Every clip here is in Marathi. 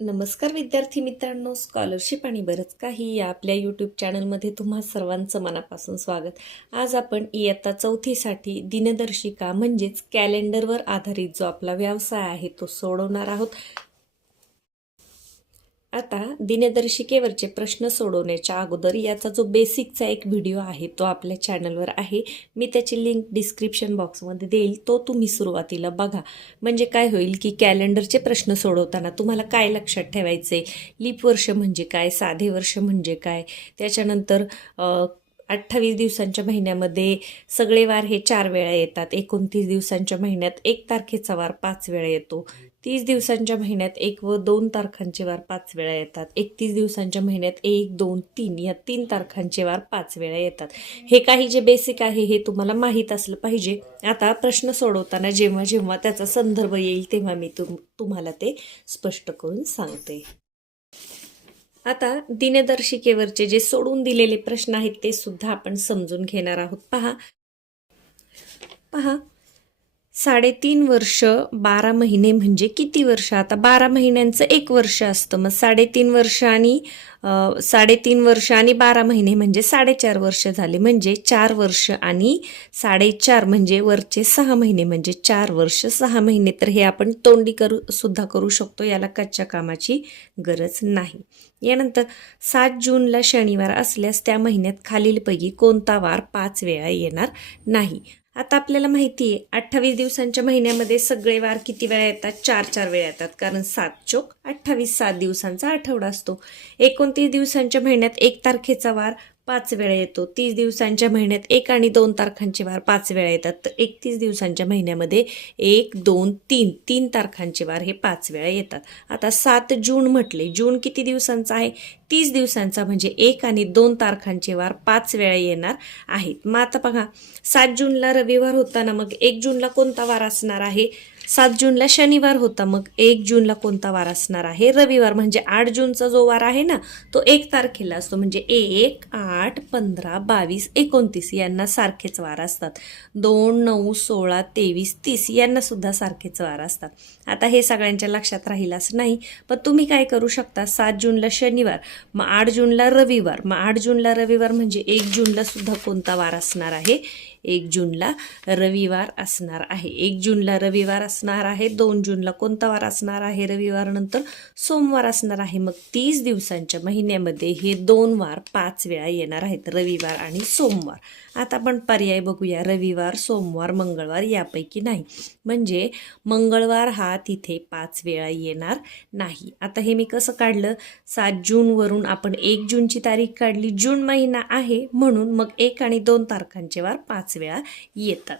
नमस्कार विद्यार्थी मित्रांनो, स्कॉलरशिप आणि बरंच काही या आपल्या यूट्यूब चॅनलमध्ये तुम्हा सर्वांचं मनापासून स्वागत. आज आपण इयत्ता चौथीसाठी दिनदर्शिका म्हणजेच कॅलेंडरवर आधारित जो आपला व्यवसाय आहे तो सोडवणार आहोत. आता दिनदर्शिकेवरचे प्रश्न सोडवण्याच्या अगोदर याचा जो बेसिकचा एक व्हिडिओ आहे तो आपल्या चॅनलवर आहे. मी त्याची लिंक डिस्क्रिप्शन बॉक्समध्ये देईल, तो तुम्ही सुरुवातीला बघा. म्हणजे काय होईल की कॅलेंडरचे प्रश्न सोडवताना तुम्हाला काय लक्षात ठेवायचे, लीप वर्ष म्हणजे काय, साधे वर्ष म्हणजे काय, त्याच्यानंतर 28 दिवसांच्या महिन्यामध्ये सगळे वार हे 4 वेळा येतात, 29 दिवसांच्या महिन्यात 1 तारखेचा वार 5 वेळा येतो, 30 दिवसांच्या महिन्यात 1 व 2 तारखांचे वार 5 वेळा येतात, 31 दिवसांच्या महिन्यात 1, 2, 3 या 3 तारखांचे वार 5 वेळा येतात. हे काही जे बेसिक आहे हे तुम्हाला माहीत असलं पाहिजे. आता प्रश्न सोडवताना जेव्हा जेव्हा त्याचा संदर्भ येईल तेव्हा मी तुम्हाला ते स्पष्ट करून सांगते. आता दिनदर्शिकेवरचे जे सोडून दिलेले प्रश्न आहेत ते सुद्धा आपण समजून घेणार आहोत. पहा 3.5 वर्ष 12 महिने म्हणजे किती वर्ष? आता 12 महिन्यांचं 1 वर्ष असतं, मग 3.5 वर्ष आणि 3.5 वर्ष आणि 12 महिने म्हणजे 4.5 वर्ष झाले. म्हणजे 4 वर्ष आणि 4.5 म्हणजे वरचे 6 महिने म्हणजे 4 वर्ष 6 महिने. तर हे आपण तोंडी सुद्धा करू शकतो, याला कच्च्या कामाची गरज नाही. यानंतर 7 जूनला शनिवार असल्यास त्या महिन्यात खालीलपैकी कोणता वार 5 वेळा येणार नाही? आता आपल्याला माहिती आहे 28 दिवसांच्या महिन्यामध्ये सगळे वार किती वेळा येतात? 4 वेळा येतात, कारण 7 चोक 28, 7 दिवसांचा आठवडा असतो. 29 दिवसांच्या महिन्यात 1 तारखेचा वार 5 वेळा येतो. 30 दिवसांच्या महिन्यात 1 आणि 2 तारखांचे वार 5 वेळा येतात. तर 31 दिवसांच्या महिन्यामध्ये 1, 2, 3 तारखांचे वार हे 5 वेळा येतात. आता 7 जून म्हटले, जून किती दिवसांचा आहे? 30 दिवसांचा, म्हणजे 1 आणि 2 तारखांचे वार 5 वेळा येणार आहेत. मग आता बघा 7 जूनला रविवार होता ना, मग 1 जूनला कोणता वार असणार आहे? 7 जूनला शनिवार होता, मग 1 जूनला कोणता वार असणार आहे? रविवार. म्हणजे 8 जूनचा जो वार आहे ना तो 1 तारखेला असतो. म्हणजे 1, 8, 15, 22, 29 यांना सारखेच वार असतात. 2, 9, 16, 23, 30 यांना सुद्धा सारखेच वार असतात. आता हे सगळ्यांच्या लक्षात राहील असं नाही, पण तुम्ही काय करू शकता? 7 जूनला शनिवार, मग 8 जूनला रविवार, मग 8 जूनला रविवार म्हणजे 1 जूनला सुद्धा कोणता वार असणार आहे? 1 जूनला रविवार असणार आहे. 1 जूनला रविवार असणार आहे. 2 जूनला कोणता वार असणार आहे? रविवार नंतर सोमवार असणार आहे. मग 30 दिवसांच्या महिन्यामध्ये हे 2 वार 5 वेळा येणार आहेत, रविवार आणि सोमवार. आता आपण पर्याय बघूया. रविवार, सोमवार, मंगळवार यापैकी नाही, म्हणजे मंगळवार हा तिथे 5 वेळा येणार नाही. आता हे मी कसं काढलं? 7 जूनवरून आपण 1 जूनची तारीख काढली. जून महिना आहे म्हणून मग 1 आणि 2 तारखांचे वार 5 वेळा येतात.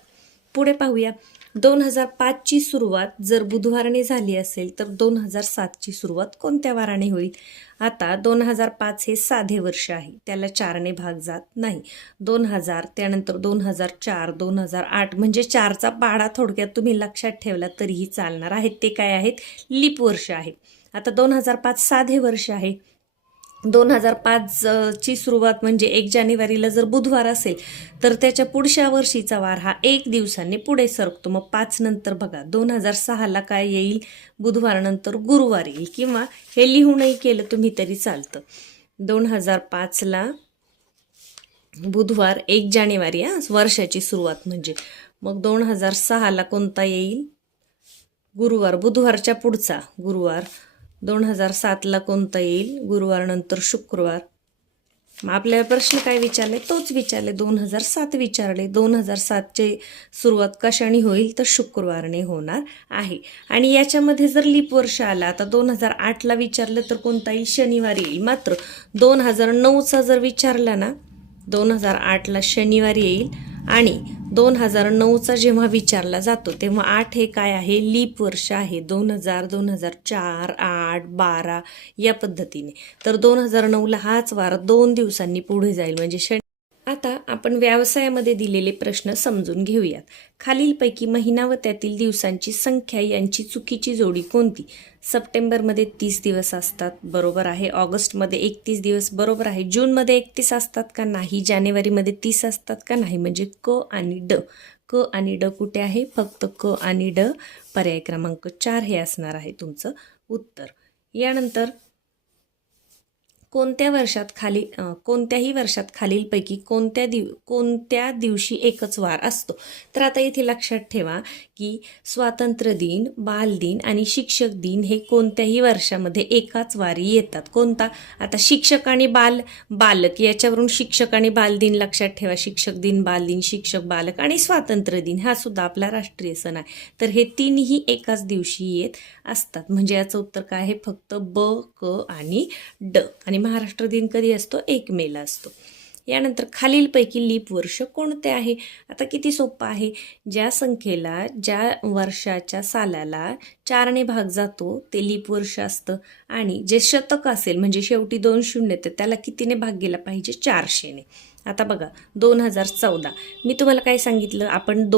पुढे पाहूया. 2005ची सुरुवात जर बुधवाराने झाली असेल तर 2007ची सुरुवात कोणत्या वाराने होईल? आता 2005 हे साधे वर्ष आहे, त्याला 4ने भाग जात नाही. 2000, त्यानंतर 2004, 2008 म्हणजे 4चा पाढा थोडक्यात तुम्ही लक्षात ठेवला तरीही चालणार आहेत. ते काय आहेत? लीप वर्ष आहे. आता 2005 साधे वर्ष आहे. 2005ची सुरुवात म्हणजे 1 जानेवारीला जर बुधवार असेल तर त्याच्या पुढच्या वर्षीचा वार हा 1 दिवसाने पुढे सरकतो. मग 5 नंतर बघा 2006ला काय येईल? बुधवार नंतर गुरुवार येईल, किंवा हे लिहूनही केलं तुम्ही तरी चालतं. 2005ला बुधवार 1 जानेवारी वर्षाची सुरुवात म्हणजे, मग 2006ला कोणता येईल? गुरुवार, बुधवारच्या पुढचा गुरुवार. 2007ला कोणता येईल? गुरुवार नंतर शुक्रवार. मग आपल्याला प्रश्न काय विचारले? तोच विचारले, 2007 विचारले. 2007ची सुरुवात कशाने होईल? तर शुक्रवारने होणार आहे. आणि याच्यामध्ये जर लीप वर्ष आला, आता 2008ला विचारलं तर कोणता येईल? शनिवारी येईल. मात्र 2009चा जर विचारला ना, 2008ला शनिवारी येईल. आणि 2009चा जेव्हा विचारला जातो तेव्हा 8 हे काय आहे? लीप वर्ष आहे. 2000, 2004, 8, 12 या पद्धतीने. तर 2009ला हाच वार 2 दिवसांनी पुढे जाईल, म्हणजे आता आपण व्यवसायामध्ये दिलेले प्रश्न समजून घेऊयात. खालीलपैकी महिना व त्यातील दिवसांची संख्या यांची चुकीची जोडी कोणती? सप्टेंबरमध्ये 30 दिवस असतात, बरोबर आहे. ऑगस्टमध्ये 31 दिवस, बरोबर आहे. जूनमध्ये 31 असतात का? नाही. जानेवारीमध्ये 30 असतात का? नाही. म्हणजे क आणि ड. क आणि ड कुठे आहे? फक्त क आणि ड. पर्याय क्रमांक 4 हे असणार आहे तुमचं उत्तर. यानंतर कोणत्याही वर्षात खालीलपैकी कोणत्या दिवशी एकच वार असतो. तर आता इथे लक्षात ठेवा की स्वातंत्र्य दिन, बालदिन आणि शिक्षक दिन हे कोणत्याही वर्षामध्ये एकाच वारी येतात. कोणता? आता शिक्षक आणि बालक याच्यावरून शिक्षक आणि बालदिन लक्षात ठेवा. शिक्षक दिन, बालदिन, शिक्षक, बालक आणि स्वातंत्र्य दिन हा सुद्धा आपला राष्ट्रीय सण आहे. तर हे तीनही एकाच दिवशी येत असतात. म्हणजे याचं उत्तर काय आहे? फक्त ब, क आणि ड. आणि महाराष्ट्र दिन कधी असतो? 1 मेला असतो. यानंतर खालीलपैकी लीप वर्ष कोणते आहे? आता किती सोपं आहे. ज्या संख्येला, ज्या वर्षाच्या सालाला 4ने भाग जातो ते लीप वर्ष असतं. आणि जे शतक असेल म्हणजे शेवटी 2 शून्य तर त्याला कितीने भाग गेला पाहिजे? 400ने. आता बघा 2014 मी तुम्हाला काय सांगितलं? आपण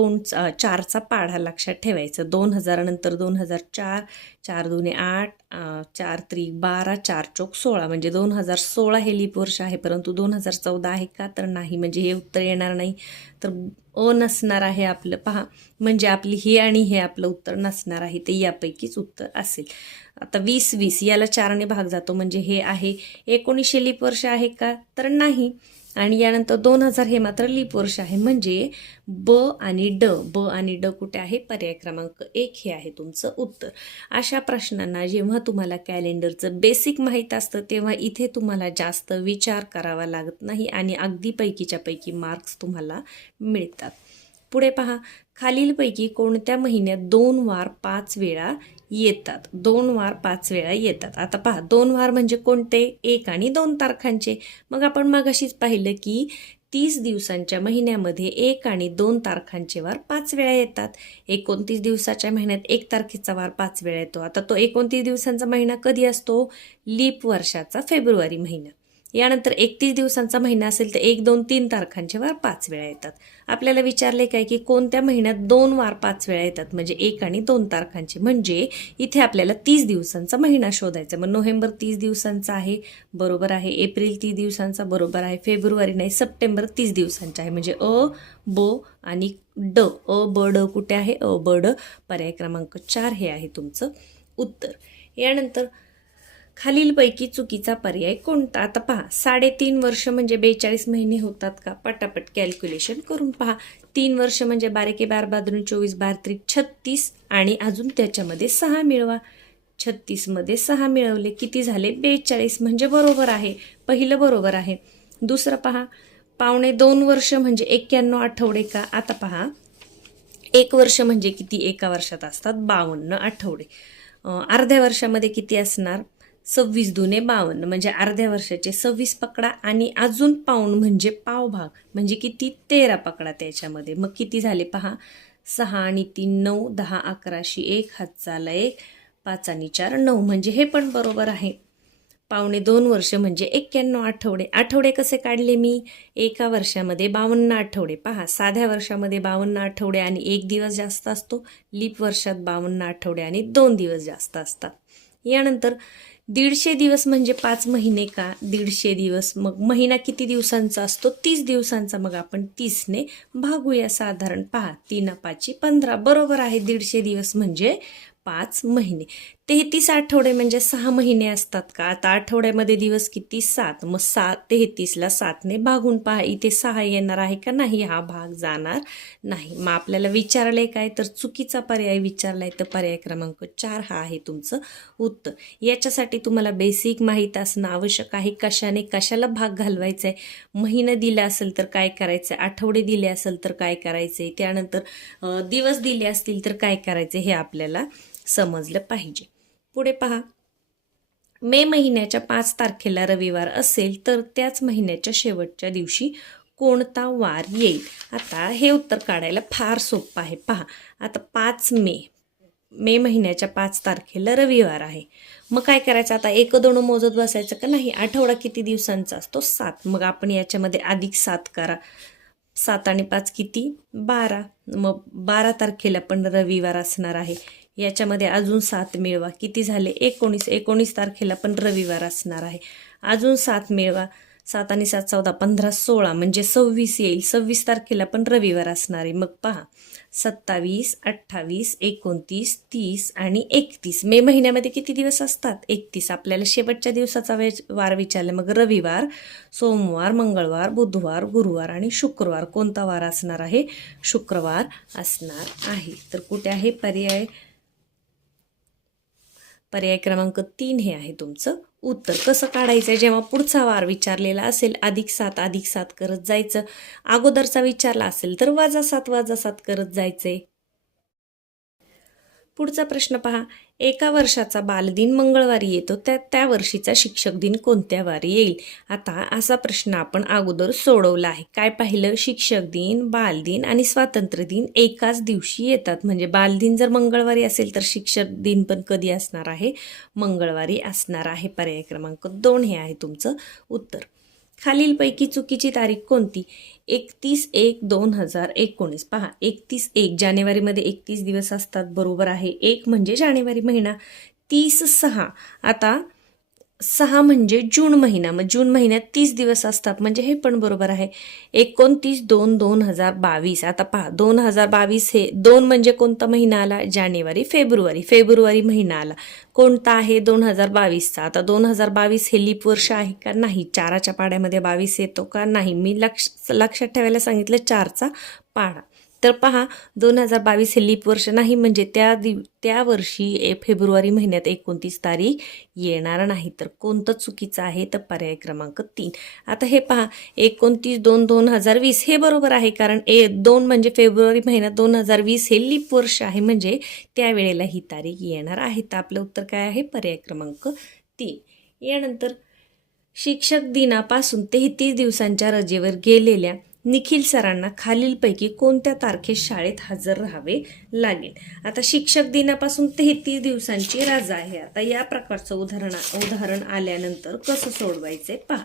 4चा पाढा लक्षात ठेवायचं. 2000 नंतर 2004, 4 दुने 8, 4 त्रिक 12, 4 चौक 16 म्हणजे 2016 हे लीप वर्ष आहे. परंतु 2014 आहे का? तर नाही. म्हणजे हे उत्तर येणार नाही. तर नसणार आहे आपलं. पहा म्हणजे आपली हे आणि हे आपलं उत्तर नसणार आहे. ते यापैकीच उत्तर असेल. आता 2020 याला 4ने भाग जातो म्हणजे हे आहे. 1900 लीप वर्ष आहे का? तर नाही. आणि यानंतर 2000 हे मात्र लीप वर्ष आहे. म्हणजे ब आणि ड कुठे आहे? पर्याय क्रमांक 1 हे आहे तुमचं उत्तर. अशा प्रश्नांना जेव्हा तुम्हाला कॅलेंडरचं बेसिक माहीत असतं तेव्हा इथे तुम्हाला जास्त विचार करावा लागत नाही आणि अगदी पैकीच्या पैकी मार्क्स तुम्हाला मिळतात. पुढे पहा, खालीलपैकी कोणत्या महिन्यात 2 वार 5 वेळा येतात? 2 वार 5 वेळा येतात. आता पहा 2 वार म्हणजे कोणते? 1 आणि 2 तारखांचे. मग आपण मगाशीच पाहिलं की 30 दिवसांच्या महिन्यामध्ये 1 आणि 2 तारखांचे वार 5 वेळा येतात. 29 दिवसाच्या महिन्यात 1 तारखेचा वार 5 वेळा येतो. आता तो 29 दिवसांचा महिना कधी असतो? लीप वर्षाचा फेब्रुवारी महिना. यानंतर 31 दिवसांचा महिना असेल तर 1, 2, 3 तारखांचे वार 5 वेळा येतात. आपल्याला विचारले काय की कोणत्या महिन्यात 2 वार 5 वेळा येतात? म्हणजे 1 आणि 2 तारखांचे. म्हणजे इथे आपल्याला 30 दिवसांचा महिना शोधायचा. मग नोव्हेंबर 30 दिवसांचा आहे, बरोबर आहे. एप्रिल 30 दिवसांचा, बरोबर आहे. फेब्रुवारी नाही, सप्टेंबर 30 दिवसांचा आहे. म्हणजे ब आणि ड. ब ड कुठे आहे? ब ड. पर्याय क्रमांक 4 हे आहे तुमचं उत्तर. यानंतर खालीलपैकी चुकीचा पर्याय कोणता? आता पहा 3.5 वर्ष म्हणजे 42 महिने होतात का? पटापट कॅल्क्युलेशन करून पहा. 3 वर्ष म्हणजे 12 के 12, 12 24, 12 त्रिक 36 आणि अजून त्याच्यामध्ये 6 मिळवा. 36 मध्ये 6 मिळवले किती झाले? 42 म्हणजे बरोबर आहे. पहिलं बरोबर आहे. दुसरं पहा, 1.25 वर्ष म्हणजे 91 आठवडे का? आता पहा 1 वर्ष म्हणजे किती? एका वर्षात असतात 52 आठवडे. अर्ध्या वर्षामध्ये किती असणार? 26 दुने 52 म्हणजे अर्ध्या वर्षाचे 26 पकडा आणि अजून पाऊण म्हणजे पावभाग म्हणजे किती? 13 पकडा त्याच्यामध्ये. मग किती झाले पहा? 6 आणि 3 9, 10 11शी 1 हातचाला 1, 5 आणि 4 9 म्हणजे हे पण बरोबर आहे. 1.25 वर्ष म्हणजे 91 आठवडे. आठवडे कसे काढले मी? एका वर्षामध्ये 52 आठवडे. पहा साध्या वर्षामध्ये 52 आठवडे आणि 1 दिवस जास्त असतो. लीप वर्षात 52 आठवडे आणि 2 दिवस जास्त असतात. यानंतर 150 दिवस म्हणजे 5 महिने का? 150 दिवस. मग महिना किती दिवसांचा असतो? 30 दिवसांचा. मग आपण 30ने भागूया साधारण. पहा 3 5 15 बरोबर आहे. 150 दिवस म्हणजे 5 महिने. 33 आठवडे म्हणजे 6 महिने असतात का? आता आठवड्यामध्ये दिवस किती? 7. मग 33ला 7ने भागून पहा इथे 6 येणार आहे का? नाही, हा भाग जाणार नाही. मग आपल्याला विचारलंय काय? तर चुकीचा पर्याय विचारलाय. तर पर्याय क्रमांक 4 हा आहे तुमचं उत्तर. याच्यासाठी तुम्हाला बेसिक माहीत असणं आवश्यक आहे. कशाला भाग घालवायचा आहे, महिना दिला असेल तर काय करायचं, आठवडे दिले असेल तर काय करायचे, त्यानंतर दिवस दिले असतील तर काय करायचे हे आपल्याला समजलं पाहिजे. पुढे पहा, मे महिन्याच्या 5 तारखेला रविवार असेल तर त्याच महिन्याच्या शेवटच्या दिवशी कोणता वार येईल? आता हे उत्तर काढायला फार सोपं आहे. पहा आता 5 मे महिन्याच्या 5 तारखेला रविवार आहे. मग काय करायचं? आता 1 2 मोजत बसायचं का? नाही. आठवडा किती दिवसांचा असतो? 7. मग आपण याच्यामध्ये अधिक 7 करा. 7 आणि 5 किती? 12. मग 12 तारखेला पण रविवार असणार आहे. याच्यामध्ये अजून 7 मिळवा. किती झाले? 19. 19 तारखेला पण रविवार असणार आहे. अजून 7 मिळवा. 7 आणि 7 14, 15 16 म्हणजे 26 येईल. 26 तारखेला पण रविवार असणार आहे. मग पहा 27, 28, 29, 30 आणि 31. मे महिन्यामध्ये किती दिवस असतात? 31. आपल्याला शेवटच्या दिवसाचा वार विचारला, मग रविवार, सोमवार, मंगळवार, बुधवार, गुरुवार आणि शुक्रवार. कोणता वार असणार आहे? शुक्रवार असणार आहे. तर कुठे आहे पर्याय? पर्याय क्रमांक 3 हे आहे तुमचं उत्तर. कसं काढायचं? जेव्हा पुढचा वार विचारलेला असेल +7 करत जायचं. अगोदरचा विचारला असेल तर -7 करत जायचे. पुढचा प्रश्न पहा. एका वर्षाचा बालदिन मंगळवारी येतो, त्या वर्षीचा शिक्षक दिन कोणत्या वारी येईल? आता असा प्रश्न आपण अगोदर सोडवला आहे. काय पाहिलं? शिक्षक दिन, बालदिन आणि स्वातंत्र्य दिन एकाच दिवशी येतात. म्हणजे बालदिन जर मंगळवारी असेल तर शिक्षक दिन पण कधी असणार आहे? मंगळवारी असणार आहे. पर्याय क्रमांक 2 हे आहे तुमचं उत्तर. खालीलपैकी चुकीची तारीख कोणती? 31/1/2019. पहा, 31/1 जानेवारीमध्ये 31 दिवस असतात, बरोबर आहे. 1 म्हणजे जानेवारी महिना. 30/6 आता 6 म्हणजे जून महिना, मग जून महिन्यात 30 दिवस असतात, म्हणजे हे पण बरोबर आहे. 29/2/2022. आता पहा, 2022 हे 2 म्हणजे कोणता महिना आला? जानेवारी. फेब्रुवारी महिना आला. कोणता आहे? 2022चा. आता 2022 हे लीप वर्ष आहे का? नाही. 4च्या पाड्यामध्ये 22 येतो का? नाही. मी लक्षात ठेवायला सांगितलं 4चा पाडा. तर पहा, 2022 हे लीप वर्ष नाही, म्हणजे त्या वर्षी फेब्रुवारी महिन्यात 29 तारीख येणार नाही. तर कोणतं चुकीचं आहे? तर पर्याय क्रमांक 3. आता हे पहा, 29/2/2020 हे बरोबर आहे, कारण 2 म्हणजे फेब्रुवारी महिन्यात 2020 हे लीप वर्ष आहे, म्हणजे त्यावेळेला ही तारीख येणार आहे. तर आपलं उत्तर काय आहे? पर्याय क्रमांक 3. यानंतर शिक्षक दिनापासून 33 दिवसांच्या रजेवर गेलेल्या निखिल सरांना खालीलपैकी कोणत्या तारखेस शाळेत हजर राहावे लागेल? आता शिक्षक दिनापासून 33 दिवसांची रजा आहे. आता या प्रकारचं उदाहरण आल्यानंतर कसं सोडवायचे पहा.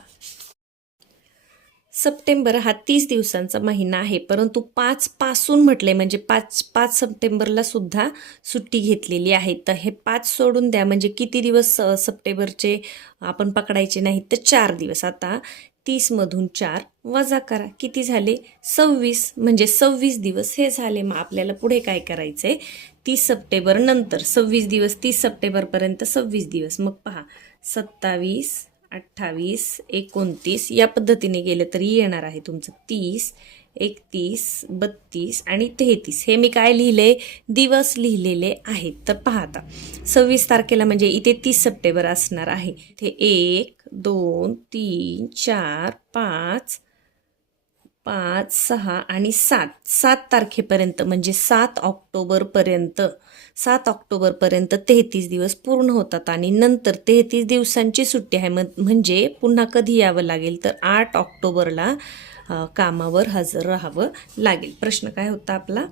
सप्टेंबर हा 30 दिवसांचा महिना आहे, परंतु 5 पासून म्हटले, म्हणजे 5 सप्टेंबरला सुद्धा सुट्टी घेतलेली आहे. तर हे 5 सोडून द्या, म्हणजे किती दिवस सप्टेंबरचे आपण पकडायचे नाही, तर 4 दिवस. आता 30 मधून 4 वजा करा, किती झाले? 26, म्हणजे 26 दिवस हे झाले. मग आपल्याला पुढे काय करायचंय? 30 सप्टेंबर नंतर 26 दिवस, 30 सप्टेंबरपर्यंत 26 दिवस. मग पहा, 27, 28, 29 या पद्धतीने गेलं तरी येणार आहे तुमचं 30, 31, 32 आणि 33. हे मी काय लिहिले? दिवस लिहिलेले आहेत. तर पहा, आता 26 तारखेला म्हणजे इथे 30 सप्टेंबर असणार आहे. इथे 1, 2, 3, 4, 5, 6 आणि 7 तारखेपर्यंत, म्हणजे 7 ऑक्टोबरपर्यंत 33 दिवस पूर्ण होतात आणि नंतर 33 दिवसांची सुट्टी आहे. म्हणजे पुन्हा कधी यावं लागेल? तर 8 ऑक्टोबरला कामावर हजर राहावं लागेल. प्रश्न काय होता आपला?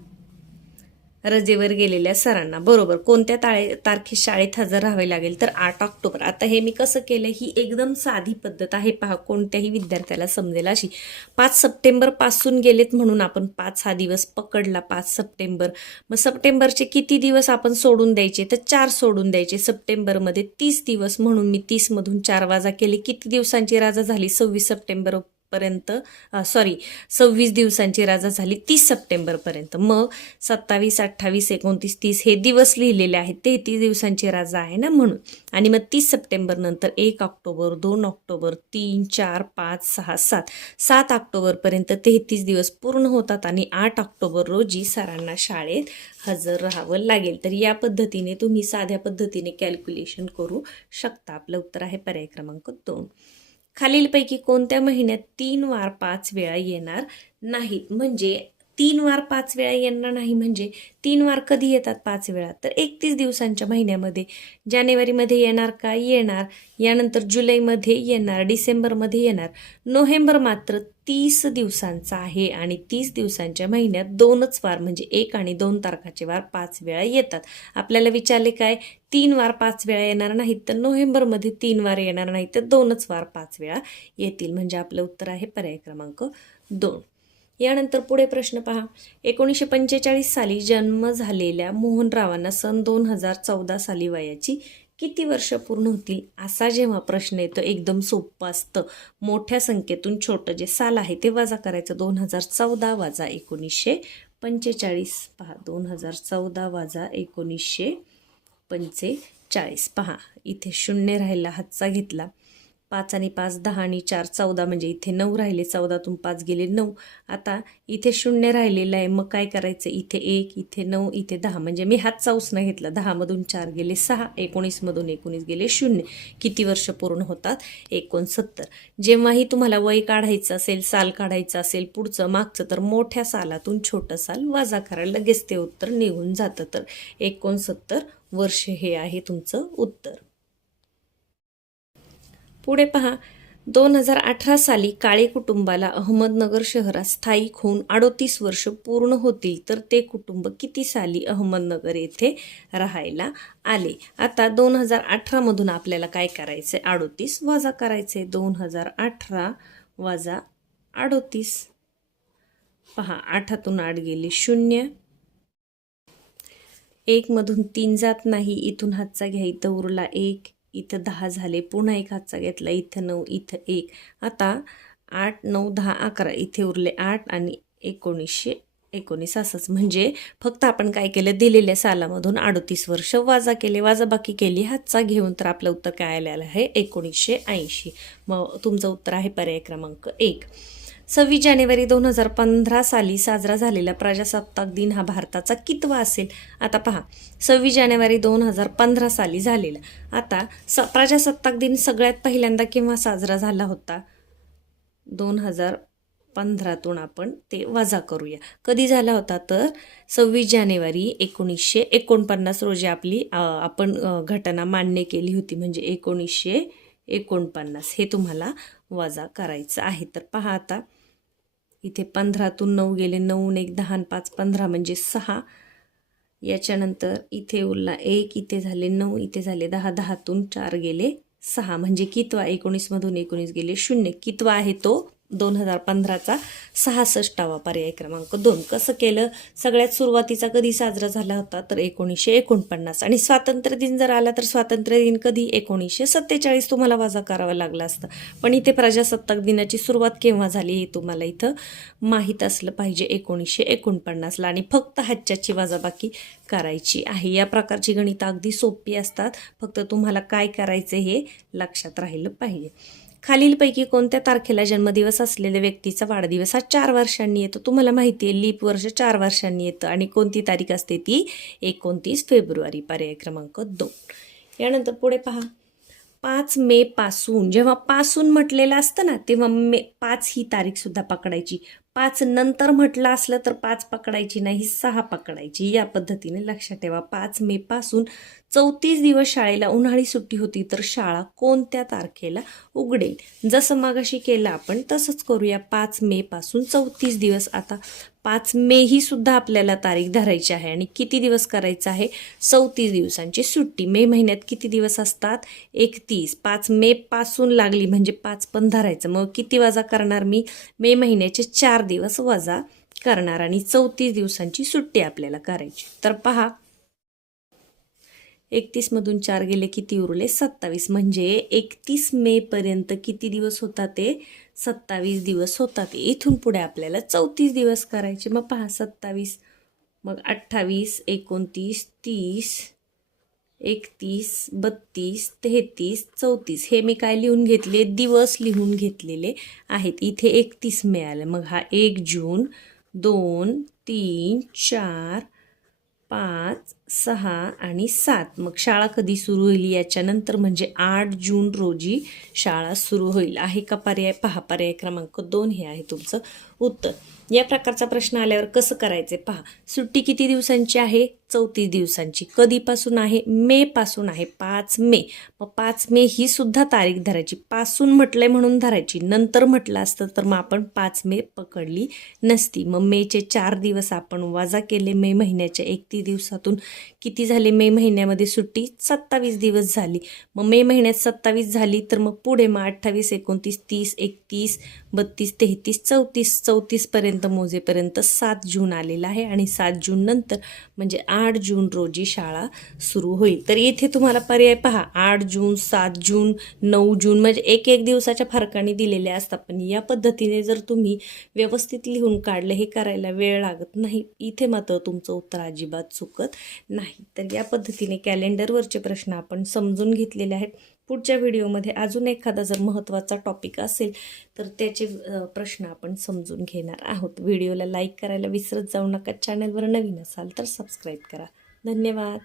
रजेवर गेलेल्या सरांना, बरोबर, कोणत्या तारखेस शाळेत हजर राहावे लागेल? तर 8 ऑक्टोबर. आता हे मी कसं केलं? ही एकदम साधी पद्धत आहे, पहा, कोणत्याही विद्यार्थ्याला समजेल अशी. 5 सप्टेंबर पासून गेलेत म्हणून आपण 5 हा दिवस पकडला, 5 सप्टेंबर. मग सप्टेंबरचे किती दिवस आपण सोडून द्यायचे? तर 4 सोडून द्यायचे. सप्टेंबरमध्ये 30 दिवस, म्हणून मी 30 मधून 4 वजा केले. किती दिवसांची रजा झाली? 26 सप्टेंबर पर्यंत 26 दिवसांची रजा झाली 30 सप्टेंबर पर्यंत. मग 27, 28, 29, 30 हे दिवस लिहिलेले आहेत. 33 दिवसांची रजा आहे ना, म्हणून. आणि मग 30 सप्टेंबर नंतर 1 ऑक्टोबर, 2 ऑक्टोबर, 3, 4, 5, 6, 7 ऑक्टोबर पर्यंत 33 दिवस पूर्ण होतात आणि 8 ऑक्टोबर रोजी सरांना शाळेत हजर राहावं लागेल. तर या पद्धतीने तुम्ही साध्या पद्धतीने कॅल्क्युलेशन करू शकता. आपलं उत्तर आहे पर्याय क्रमांक 2. खालीलपैकी कोणत्या महिन्यात 3 वार 5 वेळा येणार नाहीत? म्हणजे 3 वार 5 वेळा येणार नाही, म्हणजे 3 वार कधी येतात 5 वेळा? तर 31 दिवसांच्या महिन्यामध्ये. जानेवारीमध्ये येणार का? येणार. यानंतर जुलैमध्ये येणार, डिसेंबरमध्ये येणार. नोव्हेंबर मात्र 30 दिवसांचा आहे आणि 30 दिवसांच्या महिन्यात 2च वार, म्हणजे 1 आणि 2 तारखाचे वार 5 वेळा येतात. आपल्याला विचारले काय? 3 वार 5 वेळा येणार नाहीत, तर नोव्हेंबरमध्ये 3 वार येणार नाहीत, तर 2च वार 5 वेळा येतील. म्हणजे आपलं उत्तर आहे पर्याय क्रमांक 2. यानंतर पुढे प्रश्न पहा. 1945 साली जन्म झालेल्या मोहनरावांना सन 2014 साली वयाची किती वर्ष पूर्ण होतील? असा जेव्हा प्रश्न येतो एकदम सोपं असतं. मोठ्या संख्येतून छोटं जे साल आहे ते वजा करायचं. 2014 वजा 1945. 45 पहा 2014 वजा 1945 पहा इथे शून्य राहिला, हातचा घेतला, 5 आणि 5 10 आणि 4 14 म्हणजे इथे 9 राहिले, 14तून 5 गेले 9. आता इथे शून्य राहिलेलं आहे, मग काय करायचं, इथे 1 इथे 9 इथे 10 म्हणजे मी हातचा उसना घेतला, 10 मधून 4 गेले 6, 19 मधून 19 गेले 0. किती वर्ष पूर्ण होतात, 69. जेव्हाही तुम्हाला वय काढायचं असेल, साल काढायचं असेल, पुढचं मागचं, तर मोठ्या सालातून छोटं साल वजा करायला लगेच ते उत्तर निघून जातं. तर 69 वर्ष हे आहे तुमचं उत्तर. पुढे पहा 2018 साली काळे कुटुंबाला अहमदनगर शहरात स्थायिक होऊन 38 वर्ष पूर्ण होतील, तर ते कुटुंब किती साली अहमदनगर येथे राहायला आले. आता 2018 मधून आपल्याला काय करायचे, 38 वजा करायचे, 2018 वजा 38 पहा 8तून 8 गेले 0, 1 मधून 3 जात नाही, इथून हातचा घ्या, इथं उरला 1, इथं 10 झाले, पुन्हा 1 हातचा घेतला, इथं 9 इथं 1. आता 8 9 10 11 इथे उरले 8 आणि 1919 असंच. म्हणजे फक्त आपण काय केलं, दिलेल्या सालामधून 38 वर्ष वजा केले, वजाबाकी केली हातचा घेऊन, तर आपलं उत्तर काय आलेलं आहे 1980. मग तुमचं उत्तर आहे पर्याय क्रमांक 1. 26 जानेवारी 2015 साली साजरा झालेला प्रजासत्ताक दिन हा भारताचा कितवा असेल. आता पहा 26 जानेवारी 2015 साली झालेला. आता प्रजासत्ताक दिन सगळ्यात पहिल्यांदा केव्हा साजरा झाला होता, 2015तून आपण ते वजा करूया. कधी झाला होता, तर 26 जानेवारी 1949 रोजी आपण घटना मान्य केली होती, म्हणजे 1949 हे तुम्हाला वजा करायचं आहे. तर पहा आता इथे 15तून 9 गेले, 9 1 10 5 15 म्हणजे 6. याच्यानंतर इथे उरला 1, इथे झाले 9 इथे झाले 10, 10तून 4 गेले 6 म्हणजे कितवा, 19 मधून 19 गेले 0. कितवा आहे तो 2015चा 66वा पर्याय क्रमांक 2. कसं केलं, सगळ्यात सुरुवातीचा कधी साजरा झाला होता, तर 1949. आणि स्वातंत्र्य दिन जर आला तर स्वातंत्र्य दिन कधी, 1947 तुम्हाला वजा करावा लागला असता. पण इथे प्रजासत्ताक दिनाची सुरुवात केव्हा झाली हे तुम्हाला इथं माहीत असलं पाहिजे, 1949ला. आणि फक्त हातच्याची वजाबाकी करायची आहे. या प्रकारची गणितं अगदी सोपी असतात, फक्त तुम्हाला काय करायचे हे लक्षात राहिलं पाहिजे. खालीलपैकी कोणत्या तारखेला जन्मदिवस असलेल्या व्यक्तीचा वाढदिवस हा 4 वर्षांनी येतो. तुम्हाला माहिती आहे लीप वर्ष 4 वर्षांनी येतं, आणि कोणती तारीख असते ती 29 फेब्रुवारी पर्याय क्रमांक 2. यानंतर पुढे पहा 5 मे पासून, जेव्हा पासून म्हटलेलं असतं ना, तेव्हा 5 ही तारीख सुद्धा पकडायची. 5 नंतर म्हटलं असलं तर 5 पकडायची नाही, 6 पकडायची. या पद्धतीने लक्षात ठेवा. 5 मे पासून 34 दिवस शाळेला उन्हाळी सुट्टी होती, तर शाळा कोणत्या तारखेला उघडेल. जसं मागाशी केलं आपण तसंच करूया. 5 मे पासून 34 दिवस. आता 5 मे ही सुद्धा आपल्याला तारीख धरायची आहे, आणि किती दिवस करायचं आहे, 34 दिवसांची सुट्टी. मे महिन्यात किती दिवस असतात, 31. 5 मे पासून लागली म्हणजे 5 पण धरायचं. मग किती वजा करणार मी, मे महिन्याचे 4 दिवस वजा करणार, आणि 34 दिवसांची सुट्टी आपल्याला करायची. तर पहा 31 मधून 4 गेले, किती उरले, 27. म्हणजे 31 मे पर्यंत किती दिवस होता, ते 27 दिवस होतात. इथून पुढे आपल्याला 34 दिवस करायचे. मग पहा 27, मग 28 29 30 31 32 33 34. हे मी काय लिहून घेतले, दिवस लिहून घेतलेले आहेत. इथे 31 मिळालं. मग हा 1 जून 2 3 4 5 6 आणि 7. मग शाळा कधी सुरू होईल, याच्यानंतर म्हणजे 8 जून रोजी शाळा सुरू होईल. आहे का पर्याय, पहा पर्याय क्रमांक 2 हे आहे तुमचं उत्तर. या प्रकारचा प्रश्न आल्यावर कसं करायचे पहा. सुट्टी किती दिवसांची आहे, 34 दिवसांची. कधीपासून आहे, मे पासून आहे, 5 मे. मग 5 मे ही सुद्धा तारीख धरायची. पासून म्हटलंय म्हणून धरायची, नंतर म्हटलं असतं तर मग आपण 5 मे पकडली नसती. मग मेचे 4 दिवस आपण वजा केले. मे महिन्याच्या 31 दिवसातून किती झाले, मे महिन्यामध्ये सुट्टी 27 दिवस झाली. मग मे महिन्यात 27 झाली, तर मग पुढे मग 28 29 30 31 32 33 34 34 पर्यंत पर्यंत मोजेपर्यंत 7 जून आलेला आहे आणि 7 जून नंतर म्हणजे 8 जून रोजी शाळा सुरू होईल. तर इथे तुम्हाला पर्याय पहा, 8 जून, 7 जून, 9 जून म्हणजे एक एक दिवसाच्या फरकाने दिलेले असतात. पण या पद्धतीने जर तुम्ही व्यवस्थित लिहून काढलं, हे करायला वेळ लागत नाही. इथे मात्र तुमचं उत्तर अजिबात चुकत नाही. तर या पद्धतीने कॅलेंडरवरचे प्रश्न आपण समजून घेतलेले आहेत. पुढच्या व्हिडिओमध्ये अजून एखादा जर महत्त्वाचा टॉपिक असेल तर त्याचे प्रश्न आपण समजून घेणार आहोत. व्हिडिओला लाईक करायला विसरत जाऊ नका. चॅनलवर नवीन असाल तर सबस्क्राईब करा. धन्यवाद.